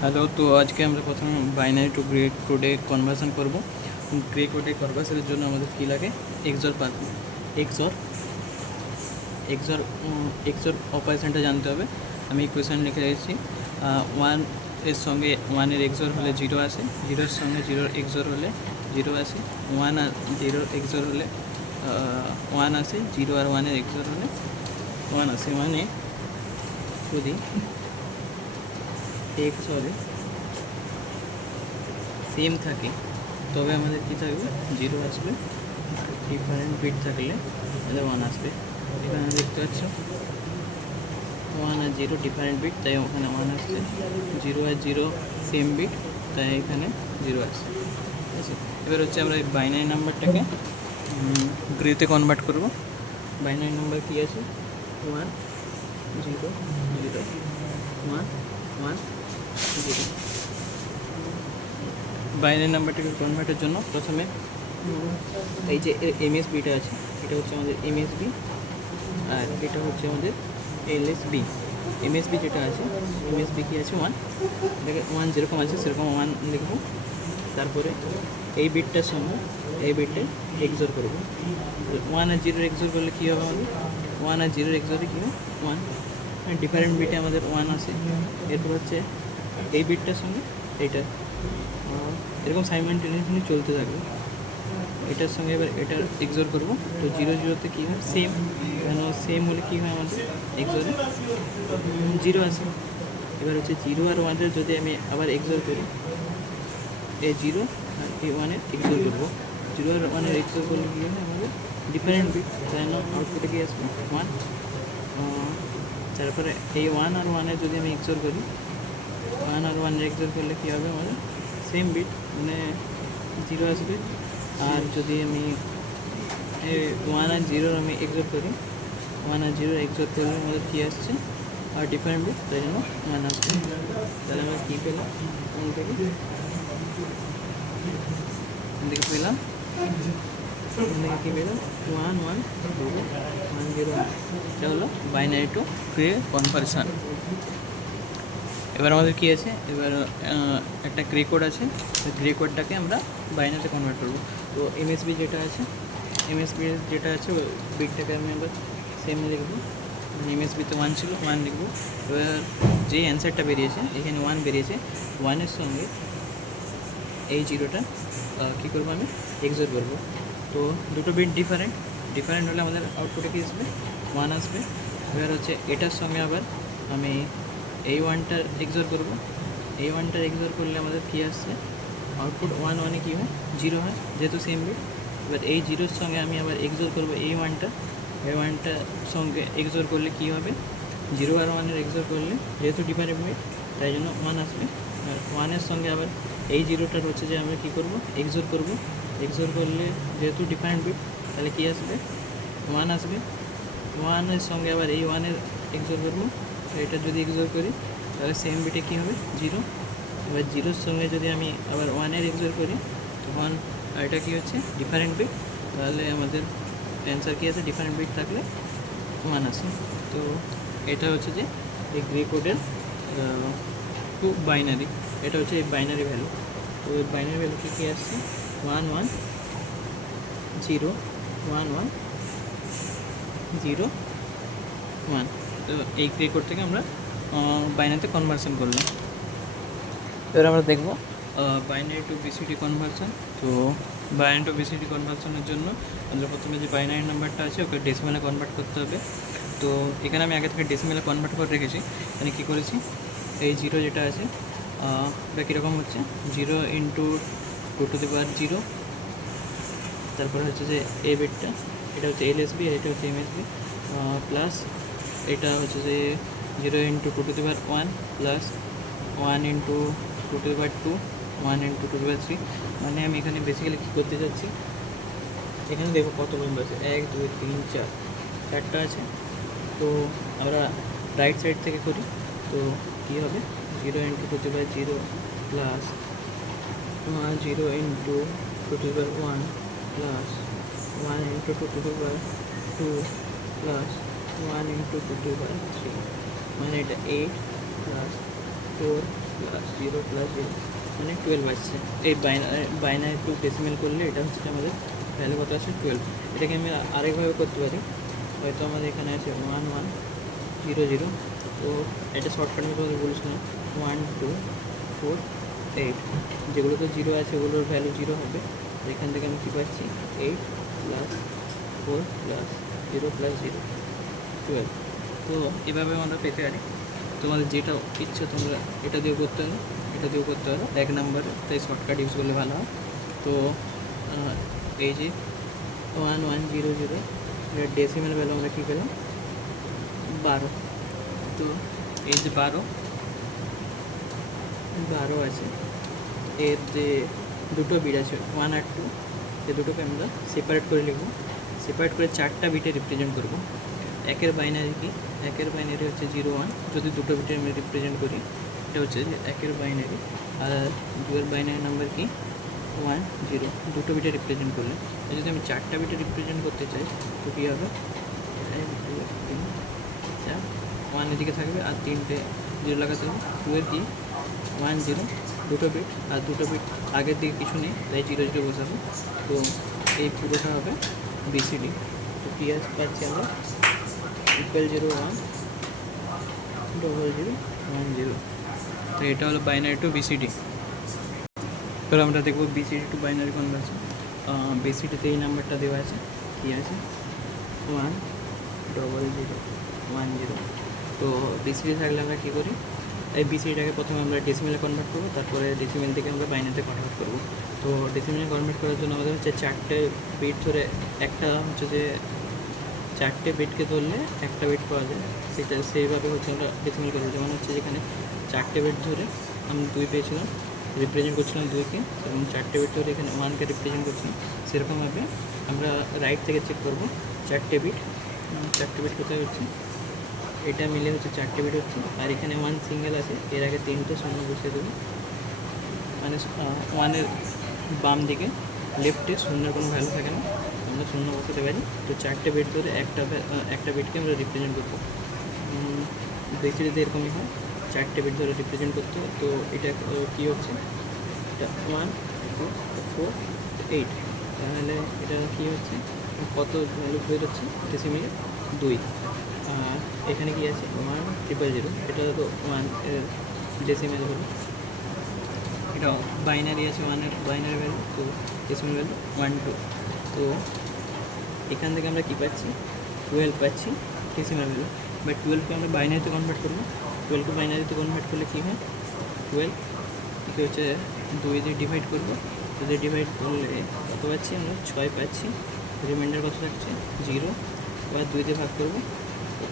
Hello, তো আজকে আমরা প্রথমে বাইনারি টু গ্রে কোডে কনভার্সন করব। গ্রে কোডে কনভার্সনের জন্য আমাদের কী লাগে? এক্সর এক্সর এক্সর এক্সর অপারেশনটা জানতে হবে। আমি ইকুয়েশন লিখে রেখেছি। ওয়ান এর সঙ্গে ওয়ানের এক্সর হলে জিরো আসে, জিরোর সঙ্গে জিরোর এক্সর হলে জিরো আসে, ওয়ান আর জিরোর এক্সর হলে ওয়ান আসে, জিরো আর ওয়ানের এক্সর হলে ওয়ান আসে। মানে যদি এক্সরে সেম থাকে তবে আমাদের কী থাকবে? জিরো আসবে। আর ডিফারেন্ট বিট থাকলে আমাদের ওয়ান আসবে। এখানে দেখতে পাচ্ছ ওয়ান আর জিরো ডিফারেন্ট বিট, তাই ওখানে ওয়ান আসছে। জিরো আর জিরো সেম বিট, তাই এখানে জিরো আসছে। ঠিক আছে, এবার হচ্ছে আমরা এই বাইনারি নাম্বারটাকে গ্রেতে কনভার্ট করব। বাইনারি নাম্বার কী আছে? One zero zero one one zero. Binary নাম্বারটাকে কনভার্টের জন্য প্রথমে এই যে এমএসবিটা আছে, এটা হচ্ছে আমাদের এমএসবি, আর এটা হচ্ছে আমাদের এলএসবি। এমএসবি যেটা আছে, এমএসবি কি আছে? ওয়ান। এটাকে ওয়ান যেরকম আছে সেরকম ওয়ান লিখব। তারপরে এই বিটটার সঙ্গে এই বিটটা এক্সর করব। ওয়ান আর জিরোর এক্সর করলে কী হবে? আমাদের ওয়ান আর জিরোর এক্সরে কী হয়? ওয়ান। ডিফারেন্ট বিটে আমাদের ওয়ান আসে। এরপর হচ্ছে এই বিটটার সঙ্গে এইটা, এরকম সাইমেন্টেনিয়াসলি চলতে থাকবে। এটার সঙ্গে এবার এটার এক্সর করবো। তো জিরো জিরোতে কী হয়? সেম। কেন সেম হলে কী হয়? আমাদের এক্সরে জিরো আসে। এবার হচ্ছে জিরো আর ওয়ানের যদি আমি আবার এক্সর করি, এই জিরো আর এই ওয়ানের এক্সর করবো। জিরো আর ওয়ানের এক্সর করলে কী হয়? আমাদের ডিফারেন্ট বিট, তাই না? আউটপুটে কী আসবে? ওয়ান। তারপরে এই ওয়ান আর ওয়ানের যদি আমি এক্সর করি, ওয়ান আর ওয়ানের এক্সর করলে কী হবে? আমাদের সেম বিট, মানে জিরো আসবে। আর যদি আমি ওয়ান আর জিরোর আমি এক্সর করি, ওয়ান আর জিরোর এক্সর করলে আমাদের কী আসছে? আর ডিফারেন্ট বিট, তাই জন্য ওয়ান আসবে। তাহলে আমরা কী পেলাম? ওয়ান থেকে পেলাম কী পেলাম? One one zero one zero. এটা হলো বাইনারি টু গ্রে কনভার্সন। এবার আমাদের কী আছে? এবার একটা গ্রে কোড আছে, ওই গ্রে কোডটাকে আমরা বাইনারিতে কনভার্ট করবো। তো এমএসবি যেটা আছে, এমএসবি যেটা আছে ওই বিটটাকে আমি আবার সেম লিখবো। এমএসবিতে ওয়ান ছিল, ওয়ান লিখবো। এবার যে অ্যান্সারটা বেরিয়েছে, এখানে ওয়ান বেরিয়েছে, ওয়ানের সঙ্গে এই জিরোটা কী করবো? আমি এক্সর করবো। তো দুটো বিট ডিফারেন্ট হলে আমাদের আউটপুটে কী আসবে? ওয়ান আসবে। এবার হচ্ছে এটার সঙ্গে আবার আমি এই ওয়ানটার এক্সর করবো। এই ওয়ানটার এক্সর করলে আমাদের কী আসছে? আউটপুট ওয়ান ওয়ানে কী হয়? জিরো হয়, যেহেতু সেম বিট। এবার এই জিরোর সঙ্গে আমি আবার এক্সর করবো এই ওয়ানটার সঙ্গে এক্সর করলে কী হবে? জিরো আর ওয়ানের এক্সর করলে যেহেতু ডিফারেন্ট বিট, তাই জন্য ওয়ান আসবে। আর ওয়ানের সঙ্গে আবার এই জিরোটার হচ্ছে যে আমরা কী করবো? এক্সর করবো। এক্সর করলে যেহেতু ডিফারেন্ট বিট, তাহলে কী আসবে? ওয়ান আসবে। ওয়ানের সঙ্গে আবার এই ওয়ানের এক্সর করবো। এটা যদি এক্সর করি তাহলে সেম বিটে কী হবে? জিরো। এবার জিরোর সঙ্গে যদি আমি আবার ওয়ানের এক্সর করি, ওয়ান, আর এটা কী হচ্ছে? ডিফারেন্ট বিট, তাহলে আমাদের অ্যান্সার কী আছে? ডিফারেন্ট বিট থাকলে ওয়ান আসে। তো এটা হচ্ছে যে এই গ্রে কোডের টু বাইনারি, এটা হচ্ছে এই বাইনারি ভ্যালু। তো এই বাইনারি ভ্যালু কী আসছে? One one zero one one zero one. তো এই গ্রে কোড থেকে আমরা বাইনারিতে কনভার্সন করলাম। এবার আমরা দেখব বাইনারি টু বিসিডি কনভার্সন। তো বাইনারি টু বিসিডি কনভার্সনের জন্য আমরা প্রথমে যে বাইনারি নাম্বারটা আছে ওকে ডেসিমেলে কনভার্ট করতে হবে। তো এখানে আমি আগে থেকে ডেসিমেলে কনভার্ট করে রেখেছি। এখানে কী করেছি? এই জিরো যেটা আছে এটা কীরকম হচ্ছে? Zero into two to the power zero. তারপরে হচ্ছে যে এ বিটটা, এটা হচ্ছে এলএসবি আর এটা হচ্ছে এমএসবি, প্লাস এটা হচ্ছে যে zero into two to the power one, plus one into two to the power two, one into two to the power three. মানে আমি এখানে বেসিক্যালি কী করতে চাচ্ছি? এখানে দেখো কত নম্বর আছে, এক দুই তিন চার, চারটা আছে। তো আমরা রাইট সাইড থেকে করি। তো কী হবে? Zero into two to the power zero, plus zero into two to the power one, plus one into two to the power two, plus one into two to the power three. মানে এটা eight, plus four plus zero মানে 12 আসছে। এই binary two decimal করলে এটা হচ্ছে আমাদের value কত আছে 12। এটাকে আমি আরেকভাবে করতে পারি, হয়তো আমাদের এখানে আছে 1 1 0 0, তো এটা শর্টকাট আমি তোমাদের বলেছিলাম 1 2 4 8, যেগুলোতে জিরো আছে ওগুলোর ভ্যালু জিরো হবে। এখান থেকে আমি কী পাচ্ছি 8 প্লাস 4 প্লাস 0 প্লাস 0 12। তো এভাবে আমরা পেতে পারি। তোমাদের যেটা ইচ্ছা তোমরা এটা দিয়েও করতে পারো, এটা দিয়েও করতে পারো, এক নাম্বার তাই শর্টকাট ইউজ করলে ভালো হয়। তো এই যে 1 1 0 0 এর ডেসিমেল ভ্যালু আমরা কী পেলাম 12। তো এই যে 12 আছে, এর যে দুটো বিট আছে 1 আর 2, এই দুটোকে আমরা সেপারেট করে লিখবো। সেপারেট করে 4টা বিটে রিপ্রেজেন্ট করবো। একের বাইনারি কি, একের বাইনারি হচ্ছে 0 1, যদি দুটো বিটে আমি রিপ্রেজেন্ট করি এটা হচ্ছে যে একের বাইনারি। আর দুয়ের বাইনারি নাম্বার কি 1 0, দুটো বিটে রিপ্রেজেন্ট করলে। যদি আমি 4টা বিটে রিপ্রেজেন্ট করতে চাই তো কী হবে 1 এদিকে থাকবে আর 3টে 0 লাগাতে হবে। 2 এর কি 1 0, দুটো বিট, আর দুটো বিট আগের দিকে কিছু নেই তাই 0 0 বসাবো। তো এই পুরোটা হবে বিসিডি। তো কী পাচ্ছি আমরা ইকুয়াল 0 1 0 0 1 0। তো এটা হলো বাইনারি টু বিসিডি। এবার আমরা দেখবো বিসিডি টু বাইনারি কনভার্সন। বিসিডিতে এই নাম্বারটা দেওয়া আছে, কী আছে 1 0 0 1 0। তো বিসিডি থাকলে আমরা কী করি, এই বিসিডিটাকে প্রথমে আমরা ডেসিমেলে কনভার্ট করবো, তারপরে ডেসিমেল থেকে আমরা বাইনারিতে কনভার্ট করবো। তো ডেসিমেলে কনভার্ট করার জন্য আমাদের হচ্ছে 4টে বিট ধরে, একটা হচ্ছে যে 4টে বিটকে ধরলে একটা বিট পাওয়া যায়, সেটা সেইভাবে হচ্ছে আমরা ডেসিমেল করবো। যেমন হচ্ছে যেখানে 4টে বিট ধরে আমি 2 পেয়েছিলাম, রিপ্রেজেন্ট করছিলাম 2কে, এবং 4টে বিট ধরে এখানে 1কে রিপ্রেজেন্ট করছিলাম। সেরকমভাবে আমরা রাইট থেকে চেক করবো 4টে বিট কোথায় হচ্ছে, এটা মিলে হচ্ছে 4টে বিট হচ্ছে। আর এখানে 1 সিঙ্গেল আছে, এর আগে 3টে শূন্য বসিয়ে দেবো, মানে 1-এর বাম দিকে লেফটে শূন্যের কোনো ভ্যালু থাকে না, আমরা শূন্য বসাতে পারি। তো 4টে বিট ধরে একটা বিটকে আমরা রিপ্রেজেন্ট করবো। বেসিডিতে এরকমই হয়, 4টে বিট ধরে রিপ্রেজেন্ট করতে হয়। তো এটা কী হচ্ছে, এটা 1 2 4 8, তাহলে এটা কী হচ্ছে, কত ভ্যালু বেরোচ্ছে ডেসিমেলে 2। আর এখানে কি আছে 1 0 0, এটা তো 1 এর ডেসিমেল হলো। এটা বাইনারি আছে 1-এর বাইনারি ভ্যালু, তো ডেসিমেল ভ্যালু 1 2। তো এখান থেকে আমরা কী পাচ্ছি 12 পাচ্ছি ডেসিমেল ভ্যালু। বাট 12কে আমরা বাইনারিতে কনভার্ট করবো। 12কে বাইনারিতে কনভার্ট করলে কী হয় 12 কী হচ্ছে 2 দিয়ে ডিভাইড করবো। 2 দিয়ে ডিভাইড করলে কত পাচ্ছি আমরা 6 পাচ্ছি। রিমাইন্ডার কত থাকছে 0, বা 2 দিয়ে ভাগ করবো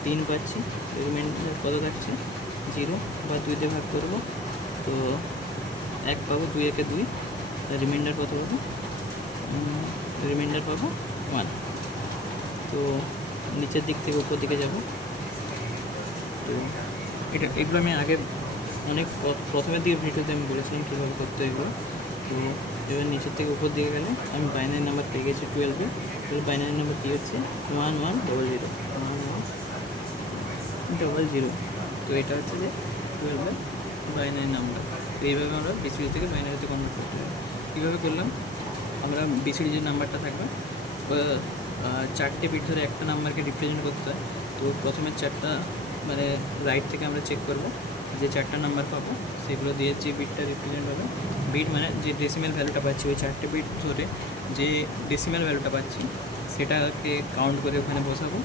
3 পাচ্ছি। রিমাইন্ডার কত থাকছে 0, বা 2 দিয়ে ভাগ করবো তো 1 পাবো, 2 একে 2, রিমাইন্ডার কত পাবো, রিমাইন্ডার পাবো 1। তো নিচের দিক থেকে উপর দিকে যাব। তো এগুলো আমি আগে অনেক প্রথমের দিকে ভিডিওতে আমি বলেছিলাম কীভাবে করতে এগুলো। তো এবার নিচের থেকে উপর দিকে গেলে আমি বাইনারি নাম্বার পেয়ে গেছি 12-এ। বাইনারি নাম্বার কী হচ্ছে 1 1 0 0 1 1 0 0। তো এটা হচ্ছে যে 12-এর বাইনারি নাম্বার। তো এইভাবে আমরা বিসিডি থেকে বাইনারিতে কনভার্ট করতে পারি। কীভাবে করলাম, আমরা বিসিডি যে নাম্বারটা থাকবে 4টে বিট ধরে একটা নাম্বারকে রিপ্রেজেন্ট করতে হয়। তো প্রথমে 4টা মানে রাইট থেকে আমরা চেক করব, যে 4টা নাম্বার পাবো সেগুলো দিয়ে যে বিটটা রিপ্রেজেন্ট হবে, বিট মানে যে ডেসিমেল ভ্যালুটা পাচ্ছি ওই 4টে বিট ধরে যে ডেসিমেল ভ্যালুটা পাচ্ছি সেটাকে কাউন্ট করে ওখানে বসাবো।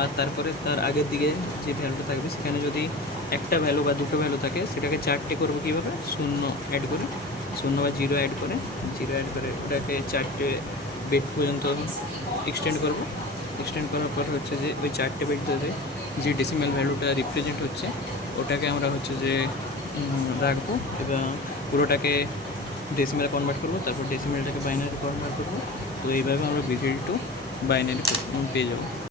আর তারপরে তার আগের দিকে যে ভ্যালুটা থাকবে সেখানে যদি একটা ভ্যালু বা দুটো ভ্যালু থাকে সেটাকে 4টে করবো কীভাবে, 0 অ্যাড করে, 0 বা 0 অ্যাড করে, 0 অ্যাড করে ওটাকে 4টে বিট পর্যন্ত এক্সটেন্ড করব। এক্সটেন্ড করার পর হচ্ছে যে ওই 4টে বিট ধরে যে ডেসিমেল ভ্যালুটা রিপ্রেজেন্ট হচ্ছে ওটাকে আমরা হচ্ছে যে রাখবো, এবং পুরোটাকে ডেসিমেলে কনভার্ট করবো, তারপর ডেসিমেলটাকে বাইনারি কনভার্ট করবো। তো এইভাবে আমরা বিসিডি টু বাইনারি পেয়ে যাবো।